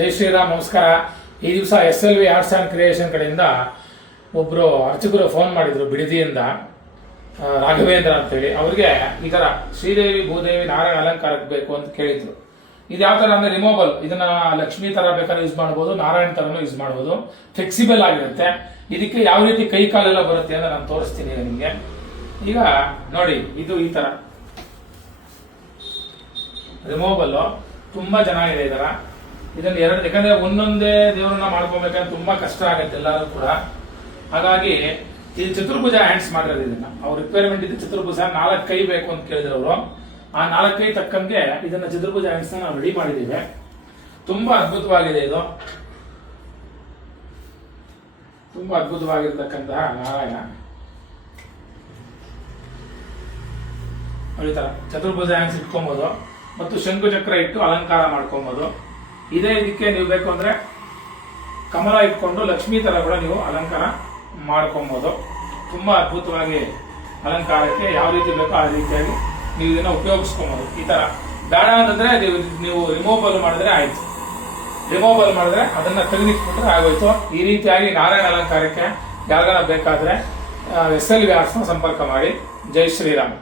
ಜೈ ಶ್ರೀರಾಮ್. ನಮಸ್ಕಾರ. ಈ ದಿವಸ SLV ಆರ್ಟ್ಸ್ ಆ್ಯಂಡ್ ಕ್ರಿಯೇಷನ್ ಕಡೆಯಿಂದ ಒಬ್ಬರು ಅರ್ಚಕರು ಫೋನ್ ಮಾಡಿದ್ರು ಬಿಡದಿಯಿಂದ, ರಾಘವೇಂದ್ರ ಅಂತೇಳಿ. ಅವ್ರಿಗೆ ಈ ಥರ ಶ್ರೀದೇವಿ ಭೂದೇವಿ ನಾರಾಯಣ ಅಲಂಕಾರಕ್ಕೆ ಬೇಕು ಅಂತ ಕೇಳಿದ್ರು. ಇದು ಯಾವ ಥರ ಅಂದರೆ ರಿಮೂವಬಲ್, ಇದನ್ನ ಲಕ್ಷ್ಮೀ ಥರ ಬೇಕಾದ್ರೆ ಯೂಸ್ ಮಾಡ್ಬೋದು, ನಾರಾಯಣ ಥರನೂ ಯೂಸ್ ಮಾಡ್ಬೋದು, ಫ್ಲೆಕ್ಸಿಬಲ್ ಆಗಿರುತ್ತೆ. ಇದಕ್ಕೆ ಯಾವ ರೀತಿ ಕೈ ಕಾಲೆಲ್ಲ ಬರುತ್ತೆ ಅಂತ ನಾನು ತೋರಿಸ್ತೀನಿ ನಿಮಗೆ. ಈಗ ನೋಡಿ, ಇದು ಈ ಥರ ರಿಮೂವಬಲ್ ತುಂಬಾ ಚೆನ್ನಾಗಿದೆ. ಇದನ್ನ ಯಾಕಂದ್ರೆ ಒಂದೊಂದೇ ದೇವರನ್ನ ಮಾಡ್ಕೋಬೇಕಂದ್ರೆ ತುಂಬಾ ಕಷ್ಟ ಆಗುತ್ತೆ ಎಲ್ಲರೂ ಕೂಡ. ಹಾಗಾಗಿ ಈ ಚತುರ್ಭುಜ ಹ್ಯಾಂಡ್ಸ್ ಮಾಡಿರೋದು. ಇದನ್ನ ಅವ್ರ ರಿಕ್ವೈರ್ಮೆಂಟ್ ಇದೆ, ಚತುರ್ಭುಜ 4 ಕೈ ಬೇಕು ಅಂತ ಕೇಳಿದ್ರು ಅವರು. ಆ 4 ಕೈ ತಕ್ಕಂಗೆ ಇದನ್ನ ಚತುರ್ಭುಜ ಹ್ಯಾಂಡ್ಸ್ ನಾವು ರೆಡಿ ಮಾಡಿದ್ದೀವಿ. ತುಂಬಾ ಅದ್ಭುತವಾಗಿದೆ ಇದು, ತುಂಬಾ ಅದ್ಭುತವಾಗಿರ್ತಕ್ಕಂತಹ ನಾರಾಯಣ. ಈ ತರ ಚತುರ್ಭುಜ ಹ್ಯಾಂಡ್ಸ್ ಇಟ್ಕೊಬಹುದು ಮತ್ತು ಶಂಕು ಚಕ್ರ ಇಟ್ಟು ಅಲಂಕಾರ ಮಾಡ್ಕೊಬಹುದು. ಇದೇ ಇದಕ್ಕೆ ನೀವು ಬೇಕು ಅಂದ್ರೆ ಕಮಲ ಇಟ್ಕೊಂಡು ಲಕ್ಷ್ಮೀ ತರ ಕೂಡ ನೀವು ಅಲಂಕಾರ ಮಾಡ್ಕೊಬಹುದು. ತುಂಬಾ ಅದ್ಭುತವಾಗಿ ಅಲಂಕಾರಕ್ಕೆ ಯಾವ ರೀತಿ ಬೇಕೋ ಆ ರೀತಿಯಾಗಿ ನೀವು ಇದನ್ನ ಉಪಯೋಗಿಸ್ಕೊಬಹುದು. ಈ ತರ ಬೇಡ ಅಂತಂದ್ರೆ ನೀವು ರಿಮೂವಬಲ್ ಮಾಡಿದ್ರೆ ಆಯ್ತು. ರಿಮೂವಬಲ್ ಮಾಡಿದ್ರೆ ಅದನ್ನ ತೆಗೆದಿಟ್ಬಿಟ್ರೆ ಆಗೋಯ್ತು. ಈ ರೀತಿಯಾಗಿ ನಾರಾಯಣ ಅಲಂಕಾರಕ್ಕೆ ಯಾರಿಗಾರ ಬೇಕಾದ್ರೆ SLV ಆರ್ಟ್ಸ್ ಸಂಪರ್ಕ ಮಾಡಿ. ಜೈ ಶ್ರೀರಾಮ್.